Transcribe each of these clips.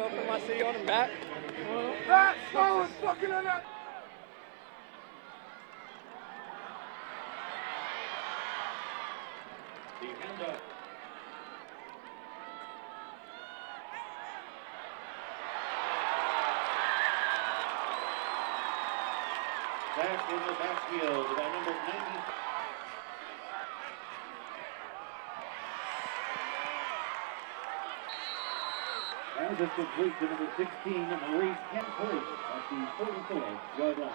From my city on the back. That slow is fucking on that. Back in the backfield by number 90. And this complete to number 16, Maurice Kemper at the 44-yard line.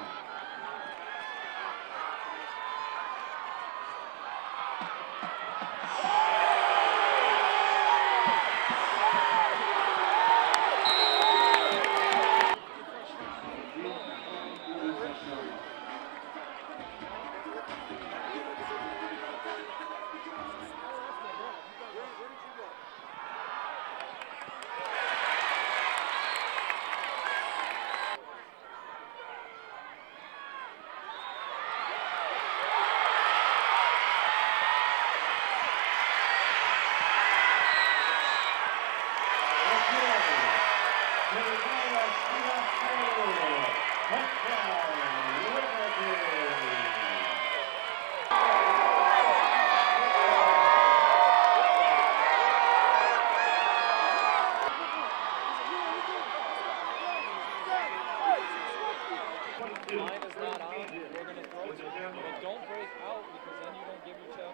Mine is not on. We're going to throw it. But don't break out because then you don't give your tail.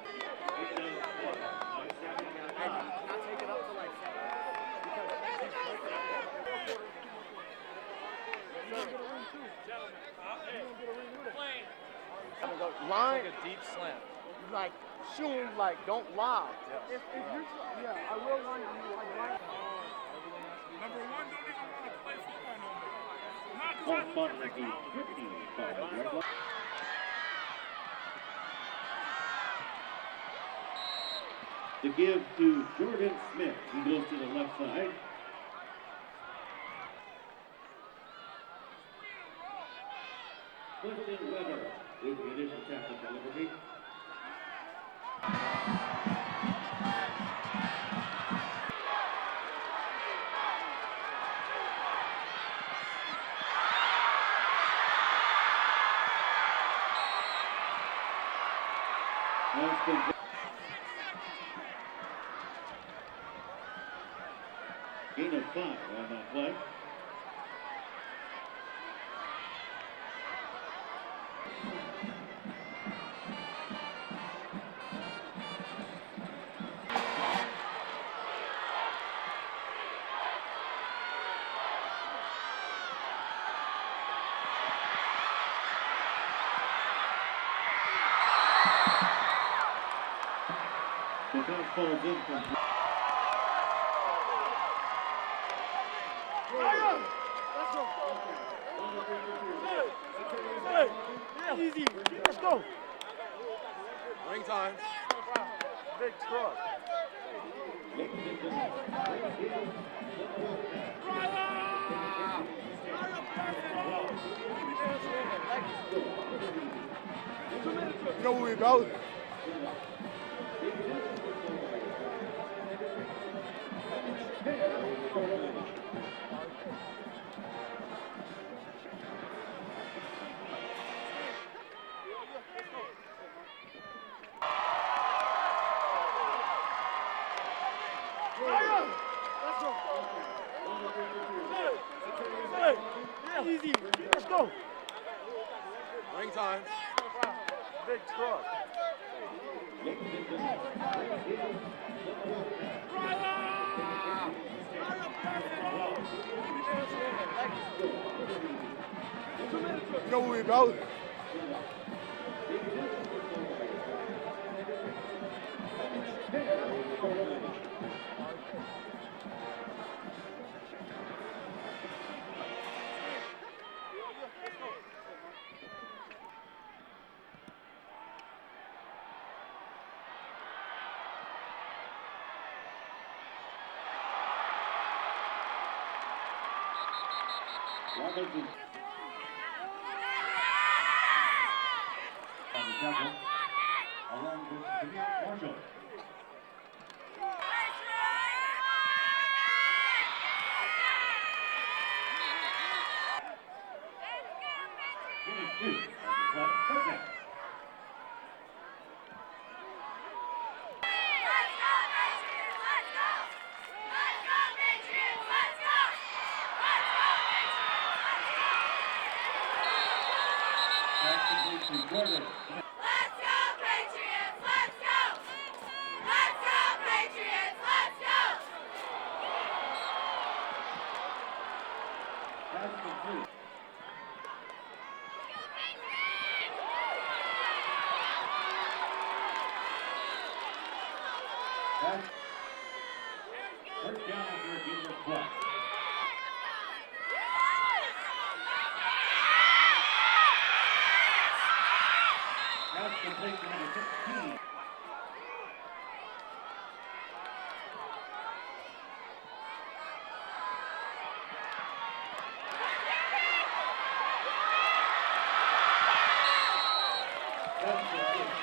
Not take it up to like 7. Line, Like a deep slant. like shoot, like don't lob. If you, I will line you like line. Number 1 don't even want to play football no more. Ball spotted at the 55-yard line. To give to Jordan Smith. He goes to the left side. Clifton Weber with the initial tackle for Liberty. Gain of 5 on that play. The pass falls incomplete. Easy. Let's go. Ring time. Big truck. You know where we about? Easy. Let's go. Ring time. Big truck. You know where we about? Robinson. On the tackle, along with Marshall. Finish 2 on the play, first down. Pass complete to Jordan. Let's go, Patriots! Let's go! Let's go, Patriots! Let's go! Pass complete. Pass. First down after a gain of 12. Pass complete to number 16. Pass complete.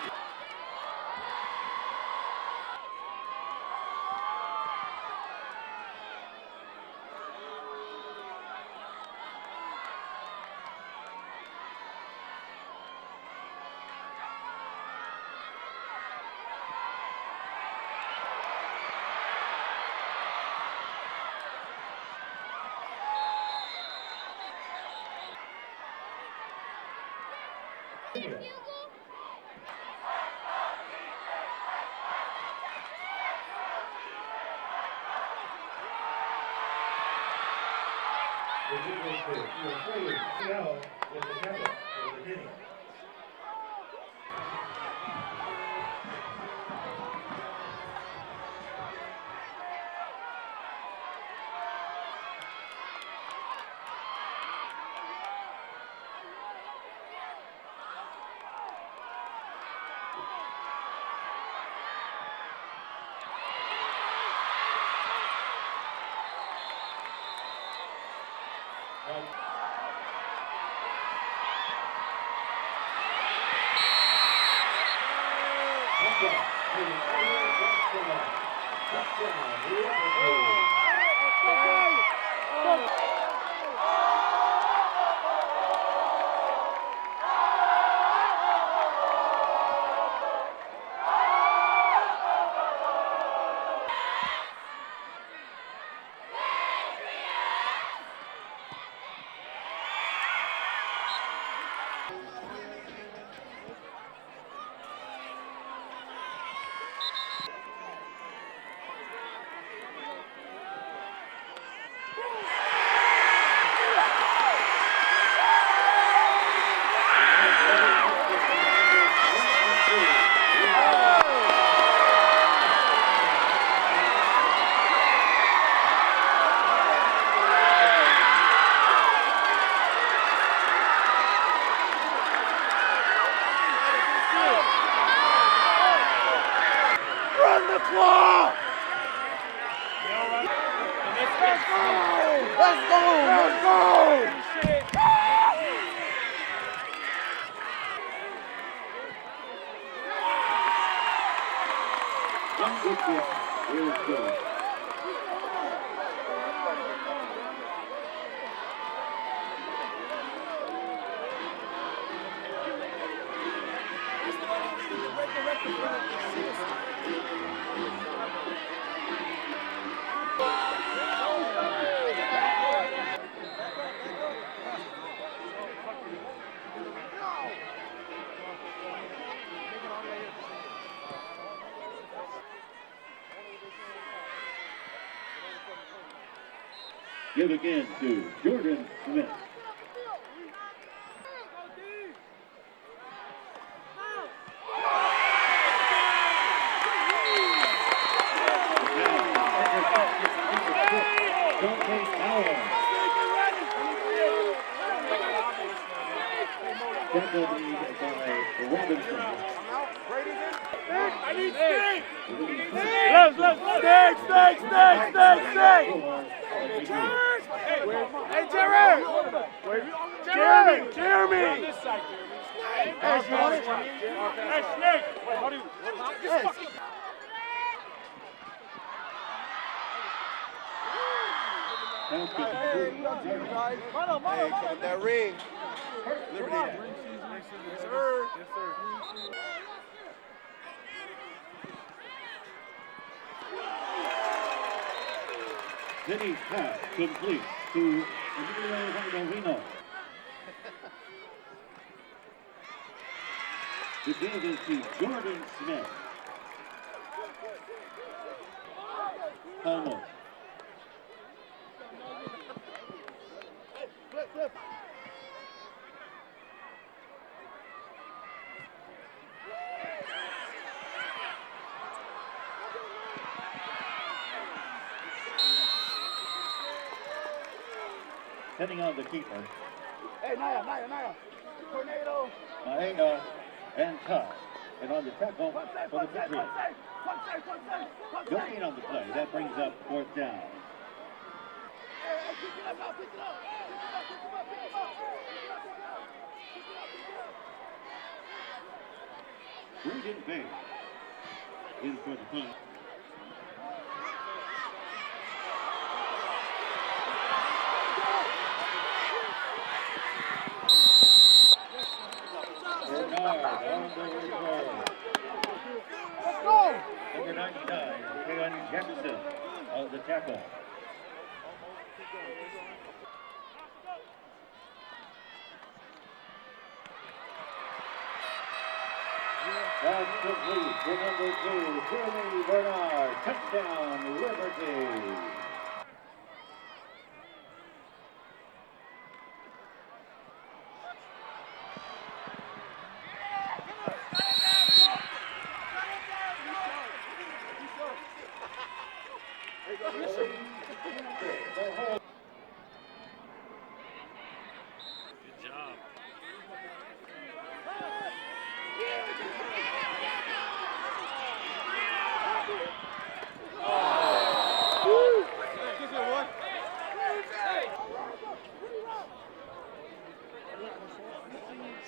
Run the clock! Let's go! Let's go! Let's go! One good kick is good. Give again to Jordan Smith. Tackle made by Robinson. I need snake! Snake! Snake! Snake! Snake! Snake! Hey, Jerry! Jeremy! Jeremy! This side, Jeremy. Hey, Snake! Hey, Snake! Wait, how do you? That's good. Hey, cut that ring. Liberty. Yes, sir. Denny's pass complete to Emilio Vandolino. The give is to Jordan Smith. Almost. Heading on the keeper. Hey, Naya. Tornado. Maeda and Todd. And on the tackle for the Patriots. No gain on the play. That brings up fourth down. Brendan Bay in for the punt. Bernard on the return. Let's go! Number 99, Keon Jefferson on the tackle. That's complete to number 2, Jeremy Bernard. Touchdown, Liberty.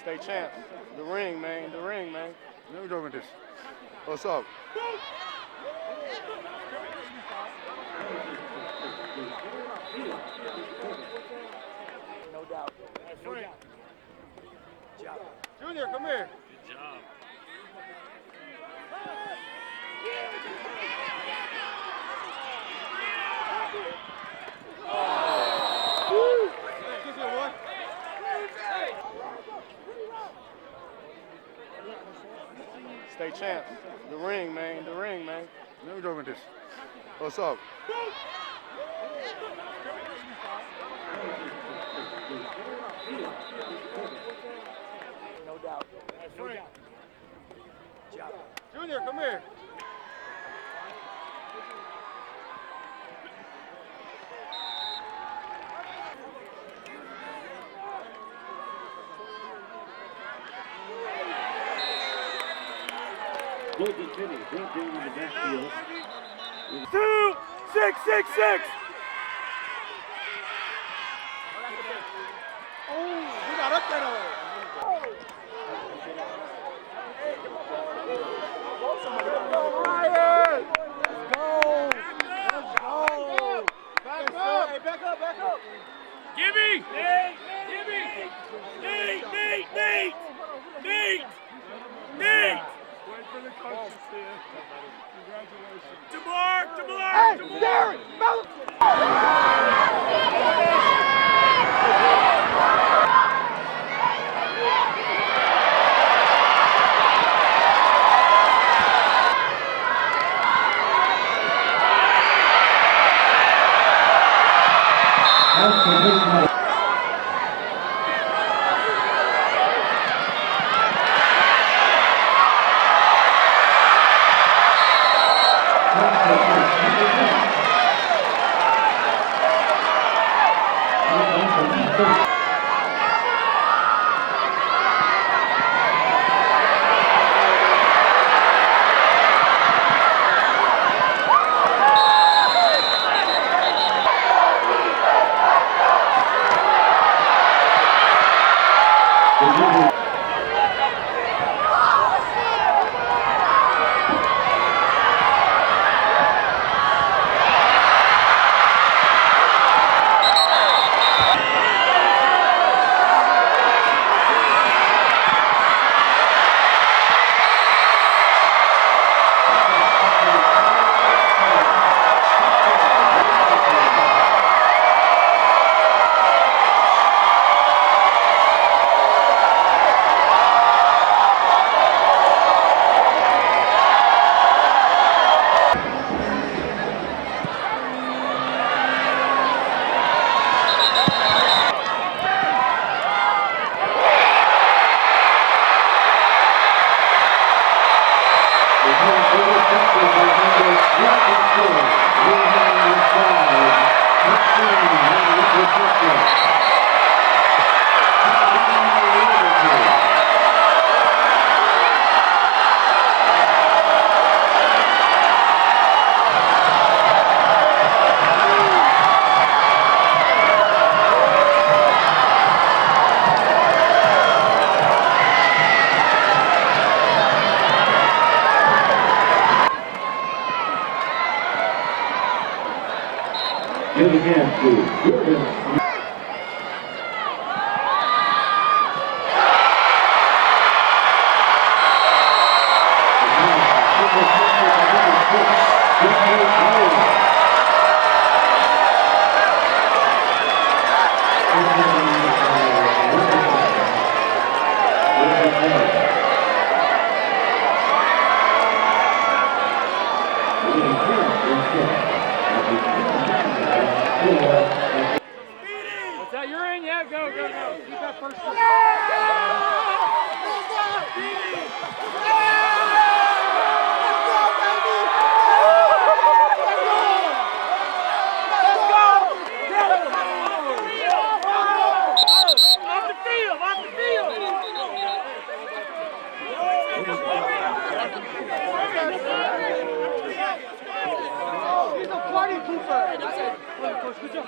Stay champ. The ring, man. Let me go with this. What's up? No doubt. Junior, come here. Good job. Stay champ. The ring, man. Let me go with this. What's up? No doubt. Junior, come here. Golden City brought down in the backfield. 2, 6, 6, 6. Oh, we got up there. Ryan! Let's go! Back up! Gimme! Gimme! Nate! Wait for the coaches here. Congratulations. Hey, Derek! Give it again to Jordan. What's that? You're in? Yeah, go, go, go. Keep that first one. He's a party pooper. Coach, good job.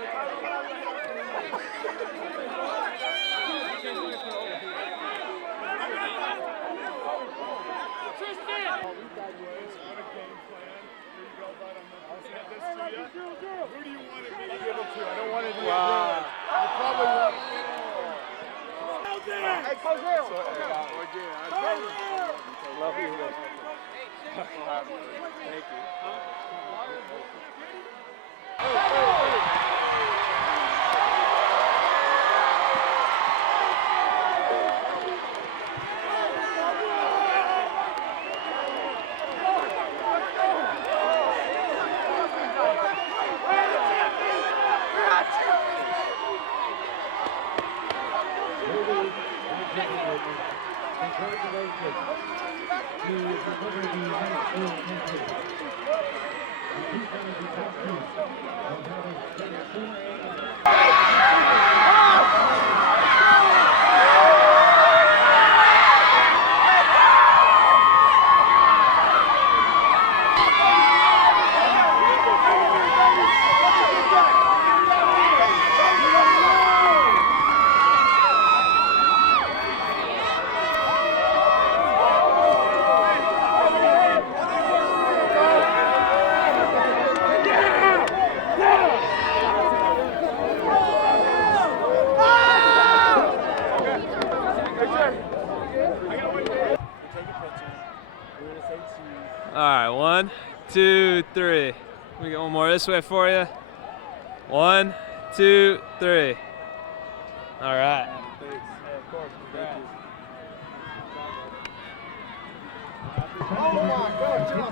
Who do you want to be able to? I don't want to do it. You probably want to. Hey, Coach Hill. Love you. Thank you. All right, 1, 2, 3. We got one more this way for you. 1, 2, 3. All right. Oh my God, chill.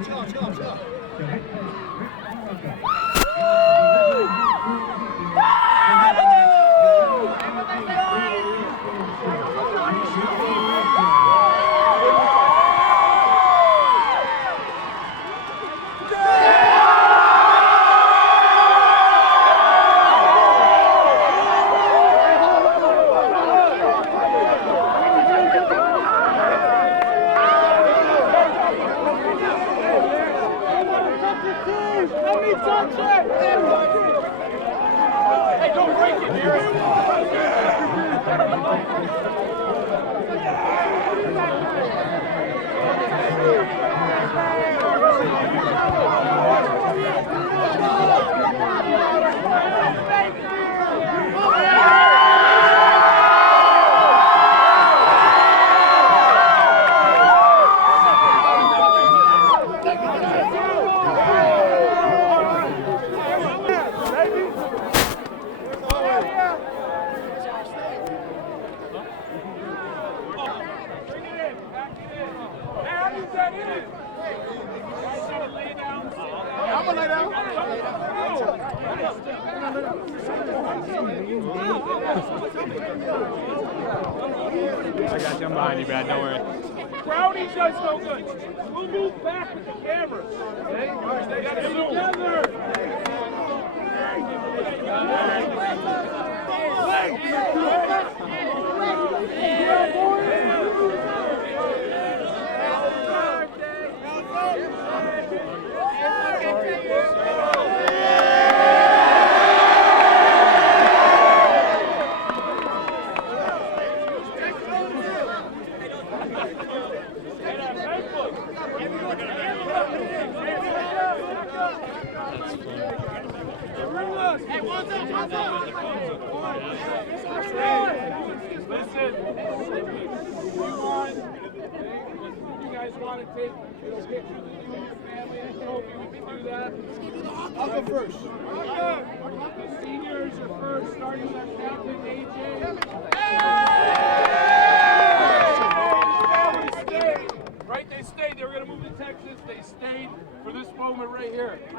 Let me touch it! Hey, don't break it, I'm gonna lay down. I got you. I'm behind you, Brad. Don't worry. Brownie does no good. We'll move back with the camera. Okay? They got to get together. Listen, you guys want to take pictures with you and your family and trophy, we can do that. I'll go first. The seniors are first, starting at Captain AJ. Right, they stayed. They were going to move to Texas. They stayed for this moment right here. All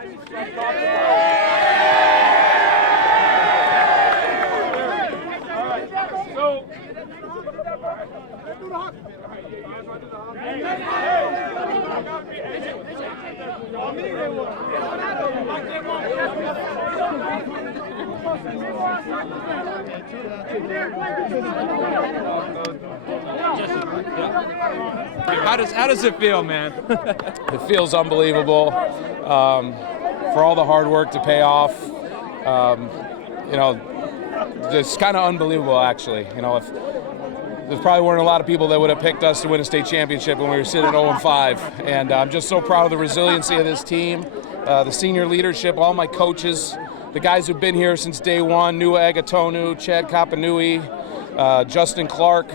right, so. How does it feel, man? It feels unbelievable. For all the hard work to pay off. It's kind of unbelievable, actually. If there probably weren't a lot of people that would have picked us to win a state championship when we were sitting at 0-5. And I'm just so proud of the resiliency of this team, the senior leadership, all my coaches, the guys who've been here since day one, Nua Agatonu, Chad Kapanui, Justin Clark.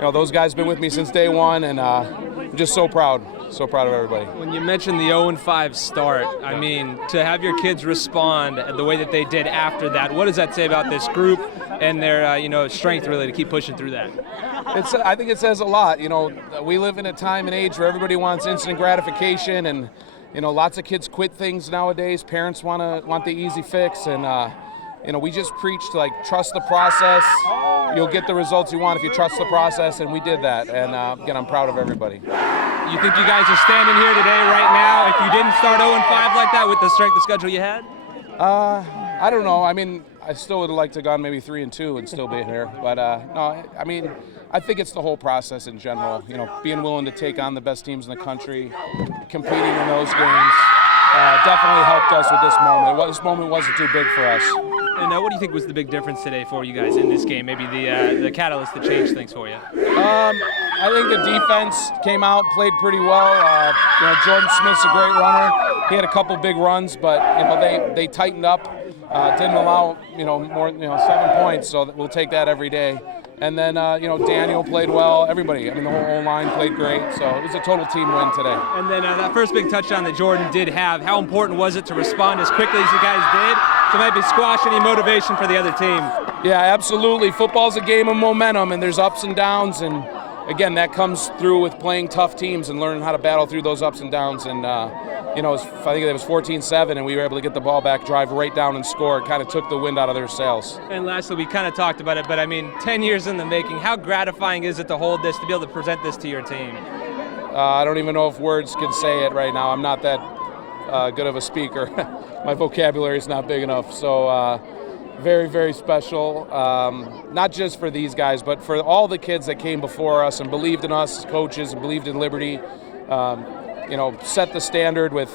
Those guys have been with me since day one, and I'm just so proud of everybody. When you mentioned the 0-5 start, I mean, to have your kids respond the way that they did after that, what does that say about this group and their strength really to keep pushing through that? I think it says a lot. We live in a time and age where everybody wants instant gratification, and lots of kids quit things nowadays. Parents want the easy fix, and we just preached trust the process. You'll get the results you want if you trust the process, and we did that. And again, I'm proud of everybody. You think you guys are standing here today right now if you didn't start 0-5 like that with the strength of schedule you had? I don't know. I mean, I still would have liked to have gone maybe 3-2 and still be here. But no, I mean, I think it's the whole process in general. Being willing to take on the best teams in the country, competing in those games, definitely helped us with this moment. This moment wasn't too big for us. And what do you think was the big difference today for you guys in this game? Maybe the catalyst that changed things for you? I think the defense came out, played pretty well. Jordan Smith's a great runner. He had a couple big runs, but they tightened up. Didn't allow more 7 points, so we'll take that every day. And then Daniel played well. Everybody, the whole line played great. So it was a total team win today. And then that first big touchdown that Jordan did have, how important was it to respond as quickly as you guys did to maybe squash any motivation for the other team? Yeah, absolutely. Football's a game of momentum, and there's ups and downs, and again, that comes through with playing tough teams and learning how to battle through those ups and downs. And I think it was 14-7, and we were able to get the ball back, drive right down and score. It kind of took the wind out of their sails. And lastly, we kind of talked about it, but 10 years in the making, how gratifying is it to hold this, to be able to present this to your team? I don't even know if words can say it right now. I'm not that good of a speaker. My vocabulary is not big enough. So very, very special, not just for these guys, but for all the kids that came before us and believed in us as coaches and believed in Liberty. Set the standard with,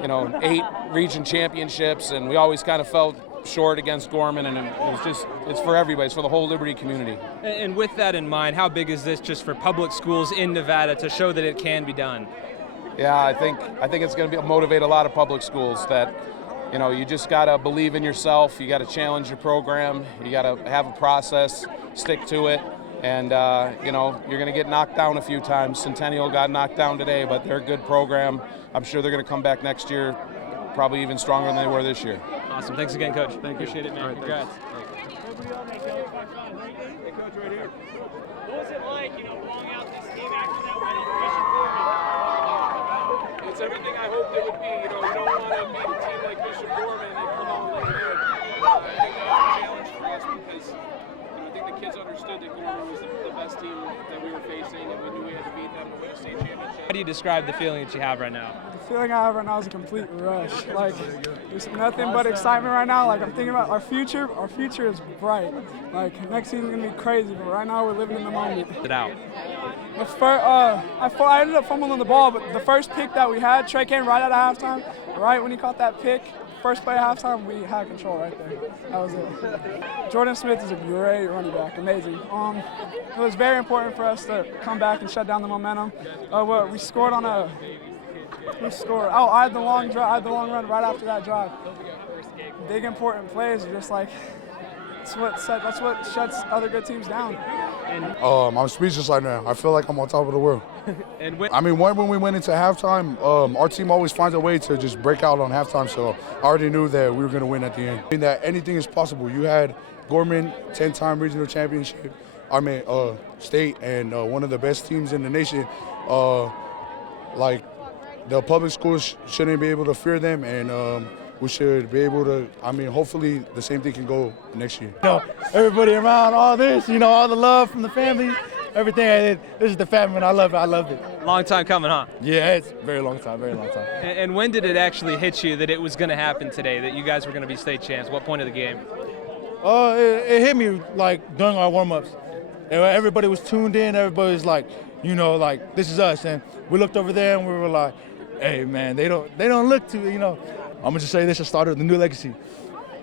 8 region championships, and we always kind of felt short against Gorman, and it's for everybody. It's for the whole Liberty community. And with that in mind, how big is this just for public schools in Nevada to show that it can be done? Yeah, I think it's going to motivate a lot of public schools that, you just got to believe in yourself. You got to challenge your program. You got to have a process, stick to it. And, you're going to get knocked down a few times. Centennial got knocked down today, but they're a good program. I'm sure they're going to come back next year probably even stronger than they were this year. Awesome. Thanks again, Coach. Appreciate it, man. Right, Congrats. Hey, Coach, right here. What was it like, blowing out this game after that win? It's everything I hoped it would be. You don't want to beat a team like Bishop Gorman and come out like good. I think that was a challenge for us because I think the kids understood that Gorman was the best team that we were facing, and we knew we had to beat them to win a state championship. How do you describe the feeling that you have right now? The feeling I have right now is a complete rush. Like, there's nothing but excitement right now. Like, I'm thinking about our future. Our future is bright. Like, next season's gonna be crazy, but right now we're living in the moment. It out. I ended up fumbling the ball, but the first pick that we had, Trey came right out of halftime. Right when he caught that pick, first play at halftime, we had control right there. That was it. Jordan Smith is a great running back, amazing. It was very important for us to come back and shut down the momentum. We scored on a. Oh, I had the long run right after that drive. Big important plays, just like that's what shuts other good teams down. I'm speechless right now. I feel like I'm on top of the world. And when we went into halftime, our team always finds a way to just break out on halftime, so I already knew that we were going to win at the end. I mean, that anything is possible. You had Gorman, 10-time regional championship, state, and one of the best teams in the nation. Like, the public schools shouldn't be able to fear them, and we should be able to, hopefully the same thing can go next year. Everybody around, all this, all the love from the family, everything. This is the family, and I love it. I loved it. long time coming, huh? Yeah, it's a very long time, very long time. And when did it actually hit you that it was going to happen today, that you guys were going to be state champs? What point of the game? It hit me like during our warm-ups. Everybody was tuned in. Everybody was like, this is us. And we looked over there and we were like, hey man, they don't look too, I'm gonna just say this: I started the new legacy.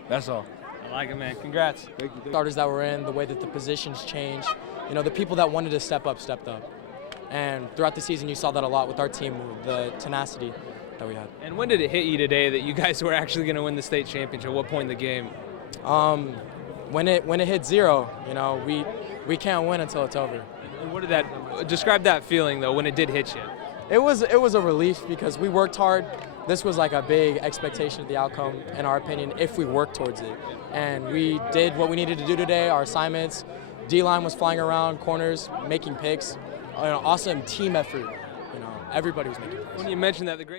That's all. I like it, man. Congrats. Thank you. Starters that were in, the way that the positions changed, the people that wanted to step up, stepped up. And throughout the season, you saw that a lot with our team, the tenacity that we had. And when did it hit you today that you guys were actually going to win the state championship? What point in the game? When it hit zero, we can't win until it's over. And what did describe that feeling though when it did hit you? It was a relief because we worked hard. This was like a big expectation of the outcome, in our opinion, if we worked towards it. And we did what we needed to do today, our assignments. D-line was flying around, corners, making picks. An awesome team effort. Everybody was making picks. When you mentioned that, the great